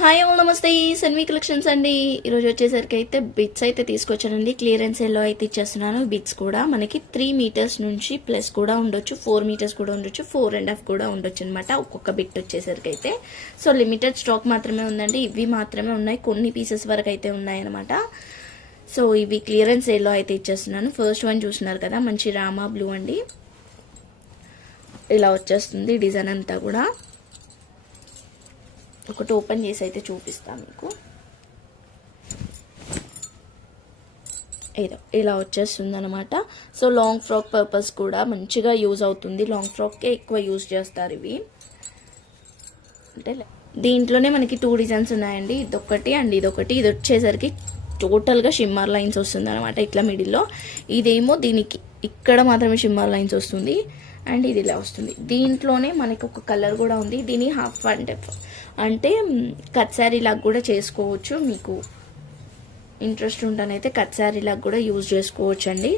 Hi all నమస్తే Sanvi collections అండి. ఈరోజు వచ్చేసరికి అయితే బిట్స్ అయితే తీసుకొచ్చానండి. క్లియరెన్స్ ఎల్లో అయితే ఇచ్చేస్తున్నాను. బిట్స్ కూడా మనకి త్రీ మీటర్స్ నుంచి ప్లస్ కూడా ఉండొచ్చు ఫోర్ మీటర్స్ కూడా ఉండొచ్చు ఫోర్ అండ్ హాఫ్ కూడా ఉండొచ్చు అనమాట ఒక్కొక్క బిట్ వచ్చేసరికి అయితే. సో లిమిటెడ్ స్టాక్ మాత్రమే ఉందండి. ఇవి మాత్రమే ఉన్నాయి. కొన్ని పీసెస్ వరకు అయితే ఉన్నాయి అనమాట సో ఇవి క్లియరెన్స్ ఎల్లో అయితే ఇచ్చేస్తున్నాను. ఫస్ట్ వన్ చూస్తున్నారు కదా మంచి రామా బ్లూ అండి. ఇలా వచ్చేస్తుంది డిజైన్ అంతా కూడా. ఒకటి ఓపెన్ చేసి అయితే చూపిస్తాను మీకు. ఏదో ఇలా వచ్చేస్తుంది అనమాట సో లాంగ్ ఫ్రాక్ పర్పస్ కూడా మంచిగా యూజ్ అవుతుంది. లాంగ్ ఫ్రాక్కే ఎక్కువ యూజ్ చేస్తారు ఇవి. అంటే దీంట్లోనే మనకి టూ డిజైన్స్ ఉన్నాయండి. ఇదొకటి అండ్ ఇదొకటి. ఇది వచ్చేసరికి టోటల్గా షిమ్మర్ లైన్స్ వస్తుంది అనమాట ఇట్లా మిడిల్లో ఇదేమో దీనికి ఇక్కడ మాత్రమే షిమ్మర్ లైన్స్ వస్తుంది. అండ్ ఇది ఇలా వస్తుంది. దీంట్లోనే మనకి ఒక కలర్ కూడా ఉంది. దీని హాఫ్ అండ్ అంటే కట్ శారీ లాగా కూడా చేసుకోవచ్చు. మీకు ఇంట్రెస్ట్ ఉంటానైతే కట్ శారీ లాగా కూడా యూజ్ చేసుకోవచ్చు అండి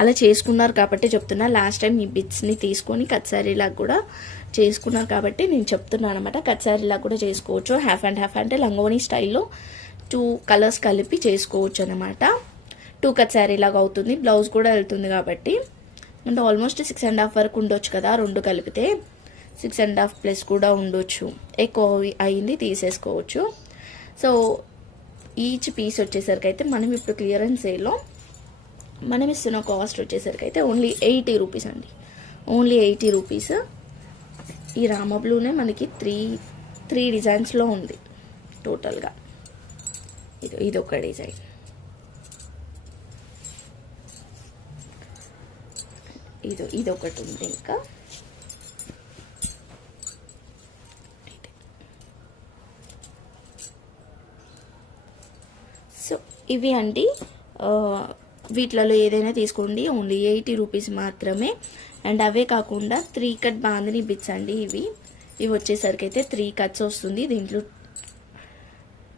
అలా చేసుకున్నారు కాబట్టి చెప్తున్నా. లాస్ట్ టైం ఈ బిట్స్ని తీసుకొని కట్ శారీలాగా కూడా చేసుకున్నారు కాబట్టి నేను చెప్తున్నాను అనమాట కట్ శారీలాగా కూడా చేసుకోవచ్చు. హాఫ్ అండ్ హాఫ్ అంటే లంగోని స్టైల్లో టూ కలర్స్ కలిపి చేసుకోవచ్చు అనమాట టూ కట్ శారీ లాగా అవుతుంది. బ్లౌజ్ కూడా వెళ్తుంది కాబట్టి. అంటే ఆల్మోస్ట్ సిక్స్ అండ్ హాఫ్ వరకు ఉండొచ్చు కదా రెండు కలిపితే. సిక్స్ అండ్ హాఫ్ ప్లస్ కూడా ఉండొచ్చు. ఎక్కువ అయింది తీసేసుకోవచ్చు. సో ఈచ్ పీస్ వచ్చేసరికి అయితే మనం ఇప్పుడు క్లియరెన్స్ సేల్లో మనం ఇస్తున్న కాస్ట్ వచ్చేసరికి అయితే ఓన్లీ ఎయిటీ రూపీస్ అండి. ఓన్లీ ఎయిటీ రూపీస్ ఈ రామ బ్లూనే మనకి త్రీ త్రీ డిజైన్స్లో ఉంది టోటల్గా ఇది ఇది ఒక డిజైన్ ఇది ఇది ఒకటి ఉంది ఇంకా సో ఇవి అండి వీటిలలో ఏదైనా తీసుకోండి ఓన్లీ ఎయిటీ రూపీస్ మాత్రమే అండ్ అవే కాకుండా త్రీ కట్ బాందిని బిట్స్ అండి ఇవి ఇవి వచ్చేసరికి అయితే త్రీ కట్స్ వస్తుంది దీంట్లో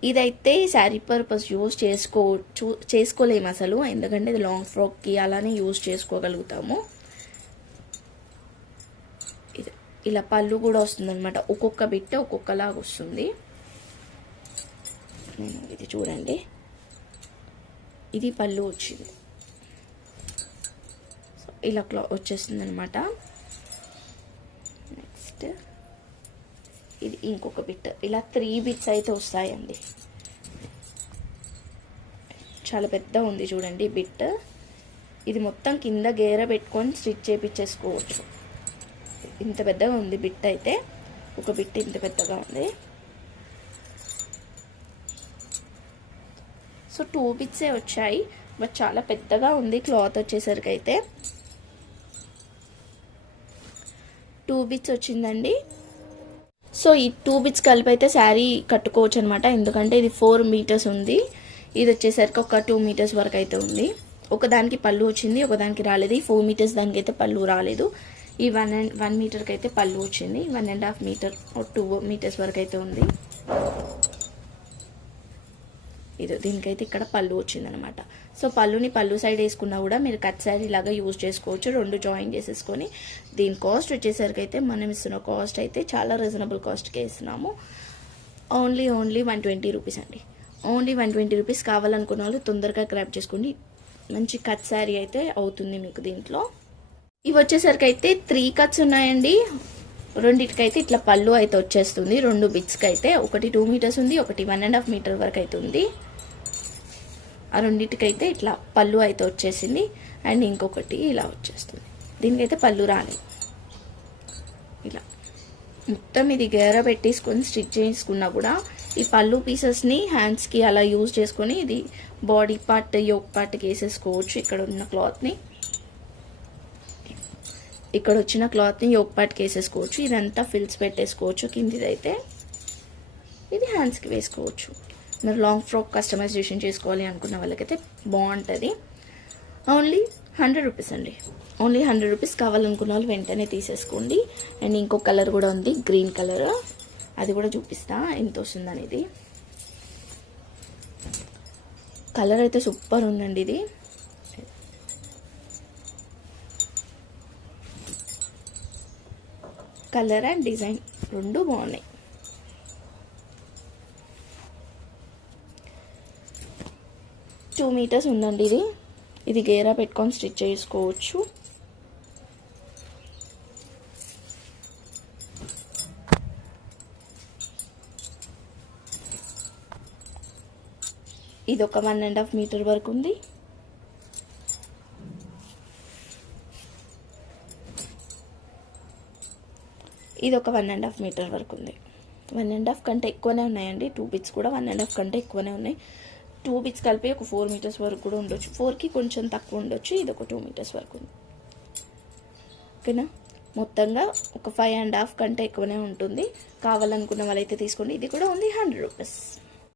ఇదైతే శారీ పర్పస్ యూజ్ చేసుకో చూ చేసుకోలేము అసలు ఎందుకంటే ఇది లాంగ్ ఫ్రాక్కి అలానే యూజ్ చేసుకోగలుగుతాము ఇది ఇలా పళ్ళు కూడా వస్తుంది అనమాట ఒక్కొక్క బిట్ట ఒక్కొక్కలాగా వస్తుంది. ఇది చూడండి. ఇది పళ్ళు వచ్చింది. సో ఇలా క్లా వచ్చేస్తుంది అనమాట నెక్స్ట్ ఇది ఇంకొక బిట్ ఇలా త్రీ బిట్స్ అయితే వస్తాయండి. చాలా పెద్ద ఉంది చూడండి బిట్ ఇది మొత్తం కింద గేర పెట్టుకొని స్టిచ్ చేపించేసుకోవచ్చు ఇంత పెద్దగా ఉంది బిట్ అయితే ఒక బిట్ ఇంత పెద్దగా ఉంది. సో టూ బిట్సే వచ్చాయి బట్ చాలా పెద్దగా ఉంది క్లాత్ వచ్చేసరికి అయితే. టూ బిట్స్ వచ్చిందండి. సో ఈ టూ బిట్స్ కలిపి అయితే శారీ కట్టుకోవచ్చు అనమాట ఎందుకంటే ఇది ఫోర్ మీటర్స్ ఉంది. ఇది వచ్చేసరికి ఒక టూ మీటర్స్ వరకు అయితే ఉంది. ఒకదానికి పళ్ళు వచ్చింది ఒకదానికి రాలేదు. ఈ ఫోర్ మీటర్స్ దానికి అయితే పళ్ళు రాలేదు. ఈ వన్ అండ్ వన్ మీటర్కి అయితే పళ్ళు వచ్చింది. One and half meter two meters వరకు అయితే ఉంది. ఇది దీనికైతే ఇక్కడ పళ్ళు వచ్చిందనమాట సో పళ్ళుని పళ్ళు సైడ్ వేసుకున్నా కూడా మీరు కట్ సైడ్ లాగా యూజ్ చేసుకోవచ్చు. రెండు జాయిన్ చేసేసుకొని దీని కాస్ట్ వచ్చేసరికి అయితే మనం ఇస్తున్న కాస్ట్ అయితే చాలా రీజనబుల్ కాస్ట్కే ఇస్తున్నాము. Only only one twenty rupees అండి. ఓన్లీ వన్ ట్వంటీ రూపీస్ కావాలనుకున్న వాళ్ళు తొందరగా గ్రాప్ చేసుకోండి. మంచి కట్ శారీ అయితే అవుతుంది మీకు దీంట్లో. ఇవి వచ్చేసరికి అయితే త్రీ కట్స్ ఉన్నాయండి. రెండింటికైతే ఇట్లా పళ్ళు అయితే వచ్చేస్తుంది. రెండు బిట్స్కి అయితే ఒకటి టూ మీటర్స్ ఉంది ఒకటి వన్ అండ్ హాఫ్ మీటర్ వరకు అయితే ఉంది. ఆ రెండింటికైతే ఇట్లా పళ్ళు అయితే వచ్చేసింది. అండ్ ఇంకొకటి ఇలా వచ్చేస్తుంది. దీనికైతే పళ్ళు రాలేదు ఇలా. మొత్తం ఇది గేర పెట్టేసుకొని స్టిచ్ చేసుకున్నా కూడా ఈ పళ్ళు పీసెస్ని హ్యాండ్స్కి అలా యూజ్ చేసుకొని ఇది బాడీ పార్ట్ యోక్ పార్ట్కి వేసేసుకోవచ్చు. ఇక్కడ ఉన్న క్లాత్ని ఇక్కడ వచ్చిన క్లాత్ని యోక్ పార్ట్కి వేసేసుకోవచ్చు ఇదంతా ఫిల్స్ పెట్టేసుకోవచ్చు. కిందిదైతే ఇది హ్యాండ్స్కి వేసుకోవచ్చు. మీరు లాంగ్ ఫ్రాక్ కస్టమైజేషన్ చేసుకోవాలి అనుకున్న వాళ్ళకైతే బాగుంటుంది ఓన్లీ హండ్రెడ్ రూపీస్ అండి. ఓన్లీ హండ్రెడ్ రూపీస్ కావాలనుకున్న వాళ్ళు వెంటనే తీసేసుకోండి. అండ్ ఇంకో కలర్ కూడా ఉంది గ్రీన్ కలర్. అది కూడా చూపిస్తా ఎంత వస్తుంది అనేది కలర్ అయితే సూపర్ ఉందండి ఇది. కలర్ అండ్ డిజైన్ రెండు బాగున్నాయి. టూ మీటర్స్ ఉందండి ఇది. ఇది గేరా పెట్టుకొని స్టిచ్ చేసుకోవచ్చు. ఇది ఒక వన్ అండ్ హాఫ్ మీటర్ వరకు ఉంది. ఇది ఒక వన్ అండ్ హాఫ్ మీటర్ వరకు ఉంది వన్ అండ్ హాఫ్ కంటే ఎక్కువనే ఉన్నాయండి. టూ బిట్స్ కూడా వన్ అండ్ హాఫ్ కంటే ఎక్కువనే ఉన్నాయి. టూ బిట్స్ కలిపి ఒక ఫోర్ మీటర్స్ వరకు కూడా ఉండొచ్చు. ఫోర్కి కొంచెం తక్కువ ఉండొచ్చు. ఇది ఒక టూ మీటర్స్ వరకు ఉంది ఓకేనా మొత్తంగా ఒక ఫైవ్ అండ్ హాఫ్ కంటే ఎక్కువనే ఉంటుంది. కావాలనుకున్న వాళ్ళైతే తీసుకోండి. ఇది కూడా ఉంది హండ్రెడ్ రూపీస్